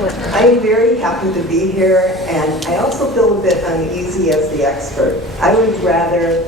I'm very happy to be here, and I also feel a bit uneasy as the expert. I would rather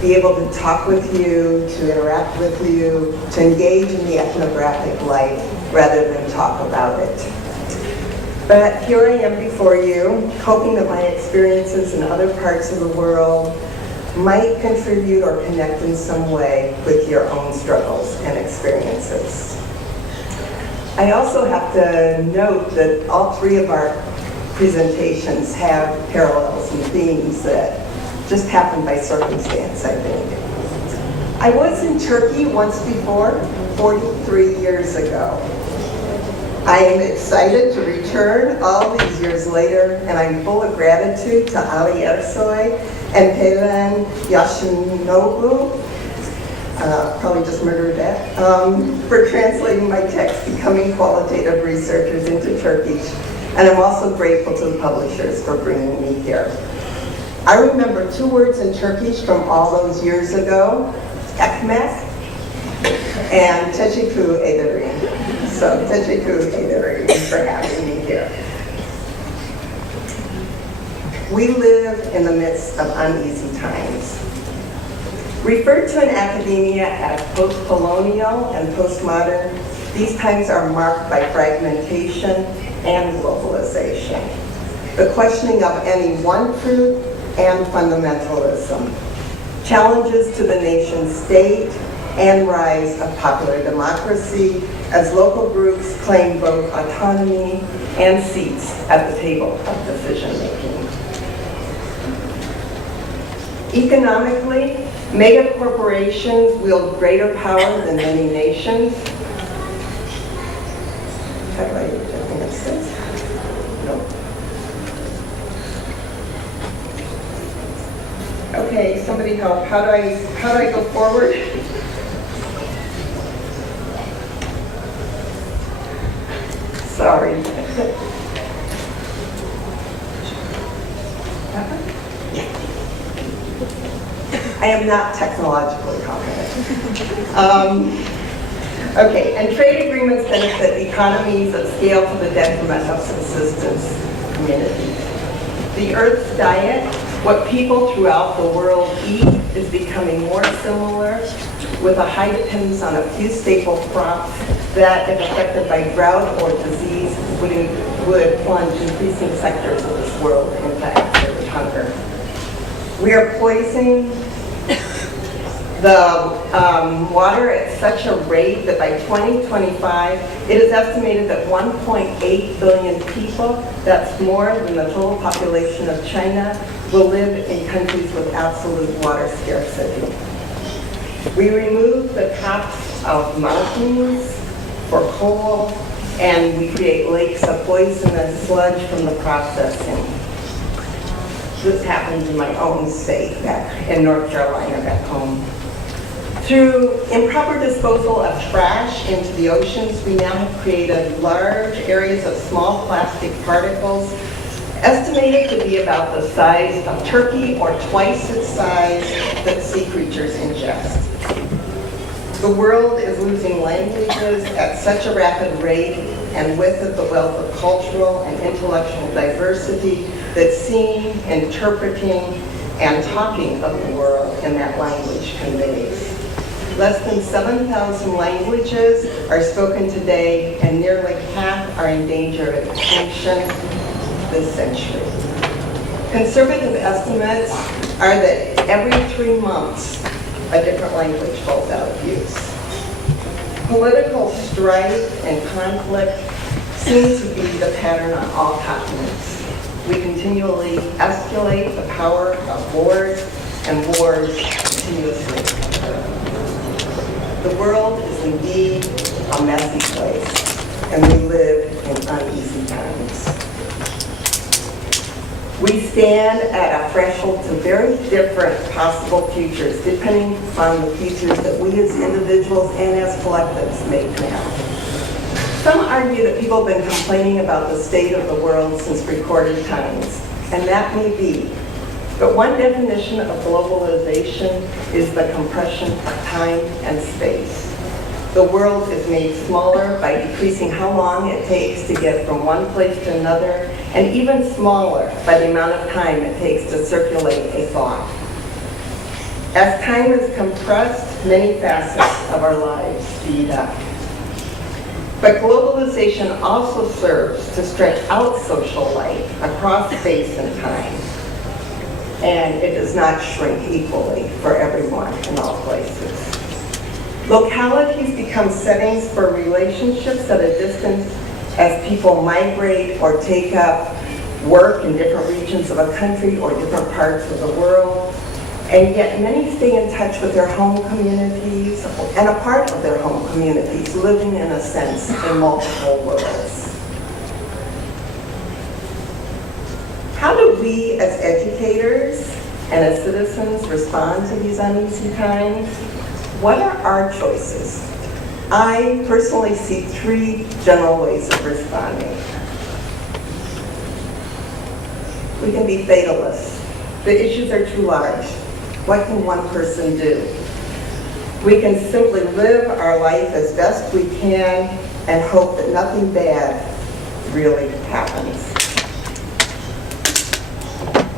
be able to talk with you, to interact with you, to engage in the ethnographic life, rather than talk about it. But here I am before you, hoping that my experiences in other parts of the world might contribute or connect in some way with your own struggles and experiences. I also have to note that all three of our presentations have parallels and themes that just happened by circumstance, I think. I was in Turkey once before, 43 years ago. I am excited to return all these years later, and I'm full of gratitude to Ali Ersoy and Pelin Yashinobu, probably just murdered that, for translating my text, Becoming Qualitative Researchers into Turkish. And I'm also grateful to the publishers for bringing me here. I remember two words in Turkish from all those years ago, ekmek and teşekkür ederim. So teşekkür ederim for having me here. We live in the midst of uneasy times. Referred to in academia as post-colonial and postmodern, these times are marked by fragmentation and globalization, the questioning of any one truth and fundamentalism, challenges to the nation state, and rise of popular democracy as local groups claim both autonomy and seats at the table of decision-making. Economically, mega corporations wield greater power than many nations. How do I advance this? No. Okay, somebody help. How do I go forward? Sorry. I am not technologically competent. Okay, and trade agreements benefit economies of scale to the detriment of subsistence communities. The Earth's diet, what people throughout the world eat, is becoming more similar, with a high dependence on a few staple crops that, if affected by drought or disease, would plunge increasing sectors of this world into absolute hunger. We are poisoning the water at such a rate that by 2025, it is estimated that 1.8 billion people, that's more than the total population of China, will live in countries with absolute water scarcity. We remove the tops of mountains for coal, and we create lakes of poisonous sludge from the processing. This happens in my own state, back in North Carolina, back home. Through improper disposal of trash into the oceans, we now have created large areas of small plastic particles, estimated to be about the size of Turkey or twice its size that sea creatures ingest. The world is losing languages at such a rapid rate, and with it the wealth of cultural and intellectual diversity that seeing, interpreting, and talking of the world in that language conveys. Less than 7,000 languages are spoken today, and nearly half are in danger of extinction this century. Conservative estimates are that every 3 months, a different language falls out of use. Political strife and conflict seem to be the pattern on all continents. We continually escalate the power of wars, and wars continuously occur. The world is indeed a messy place, and we live in uneasy times. We stand at a threshold to very different possible futures, depending on the futures that we as individuals and as collectives make now. Some argue that people have been complaining about the state of the world since recorded times, and that may be. But one definition of globalization is the compression of time and space. The world is made smaller by decreasing how long it takes to get from one place to another, and even smaller by the amount of time it takes to circulate a thought. As time is compressed, many facets of our lives speed up. But globalization also serves to stretch out social life across space and time. And it does not shrink equally for everyone in all places. Localities become settings for relationships at a distance as people migrate or take up work in different regions of a country or different parts of the world. And yet many stay in touch with their home communities and a part of their home communities, living in a sense in multiple worlds. How do we as educators and as citizens respond to these uneasy times? What are our choices? I personally see three general ways of responding. We can be fatalists. The issues are too large. What can one person do? We can simply live our life as best we can and hope that nothing bad really happens.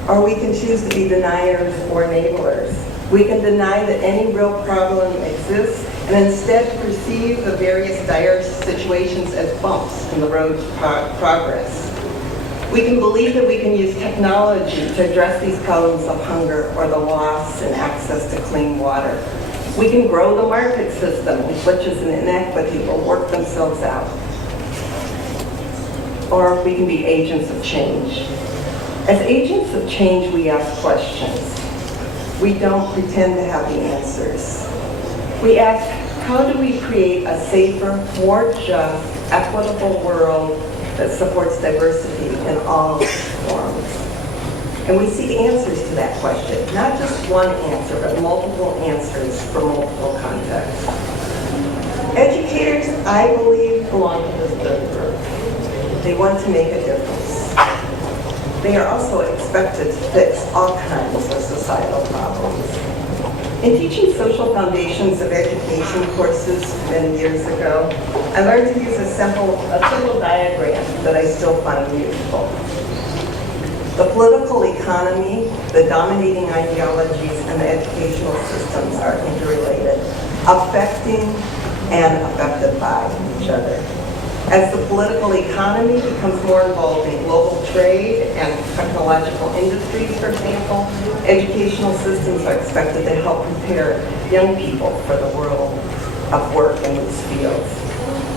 Or we can choose to be deniers or enablers. We can deny that any real problem exists and instead perceive the various dire situations as bumps in the road to progress. We can believe that we can use technology to address these problems of hunger or the loss in access to clean water. We can grow the market system, which is an inequity, will work themselves out. Or we can be agents of change. As agents of change, we ask questions. We don't pretend to have the answers. We ask, how do we create a safer, more just, equitable world that supports diversity in all forms? And we seek answers to that question, not just one answer, but multiple answers for multiple contexts. Educators, I believe, belong to this third group. They want to make a difference. They are also expected to fix all kinds of societal problems. In teaching social foundations of education courses many years ago, I learned to use a simple diagram that I still find useful. The political economy, the dominating ideologies, and the educational systems are interrelated, affecting and affected by each other. As the political economy becomes more involved in global trade and technological industries, for example, educational systems are expected to help prepare young people for the world of work in these fields.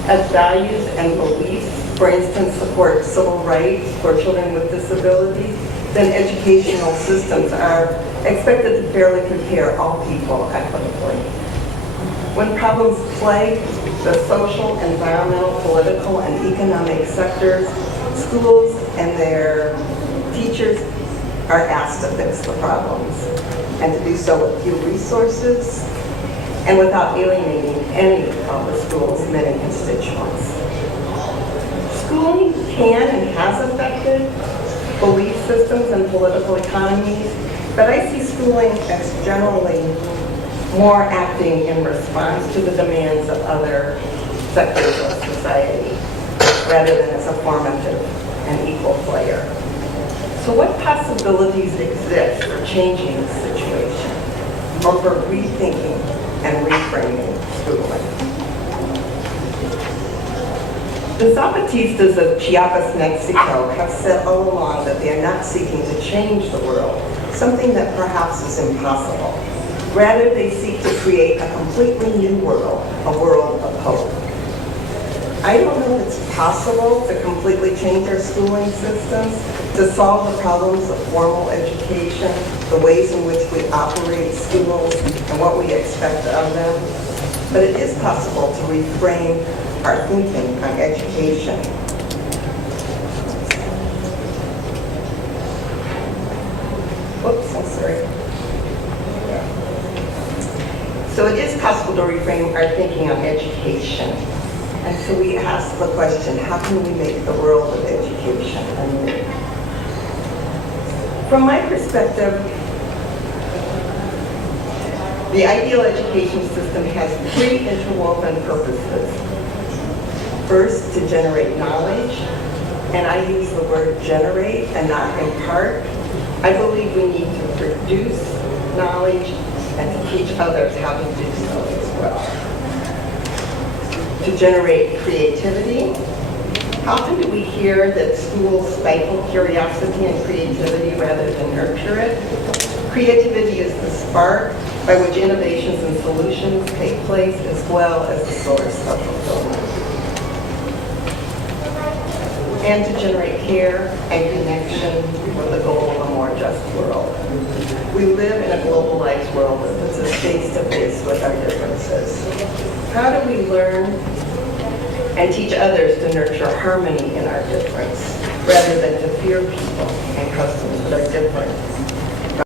As values and beliefs, for instance, support civil rights for children with disabilities, then educational systems are expected to fairly prepare all people equitably. When problems plague the social, environmental, political, and economic sectors, schools and their teachers are asked to fix the problems, and to do so with few resources and without alienating any of the school's many constituents. Schooling can and has affected belief systems and political economies, but I see schooling as generally more acting in response to the demands of other sectors of society, rather than as a formative and equal player. So what possibilities exist for changing the situation, or for rethinking and reframing schooling? The Zapatistas of Chiapas, Mexico have said all along that they are not seeking to change the world, something that perhaps is impossible. Rather, they seek to create a completely new world, a world of hope. I don't know if it's possible to completely change our schooling systems, to solve the problems of formal education, the ways in which we operate schools, and what we expect of them. But it is possible to reframe our thinking on education. Whoops, I'm sorry. So it is possible to reframe our thinking on education. And so we ask the question, how can we make the world of education anew? From my perspective, The ideal education system has three interwoven purposes. First, to generate knowledge, and I use the word generate and not impart. I believe we need to produce knowledge and to teach others how to do so as well. To generate creativity. How often do we hear that schools stifle curiosity and creativity rather than nurture it? Creativity is the spark by which innovations and solutions take place, as well as the source of fulfillment. And to generate care and connection with the goal of a more just world. We live in a globalized world that puts us face to face with our differences. How do we learn and teach others to nurture harmony in our difference, rather than to fear people and customs that are different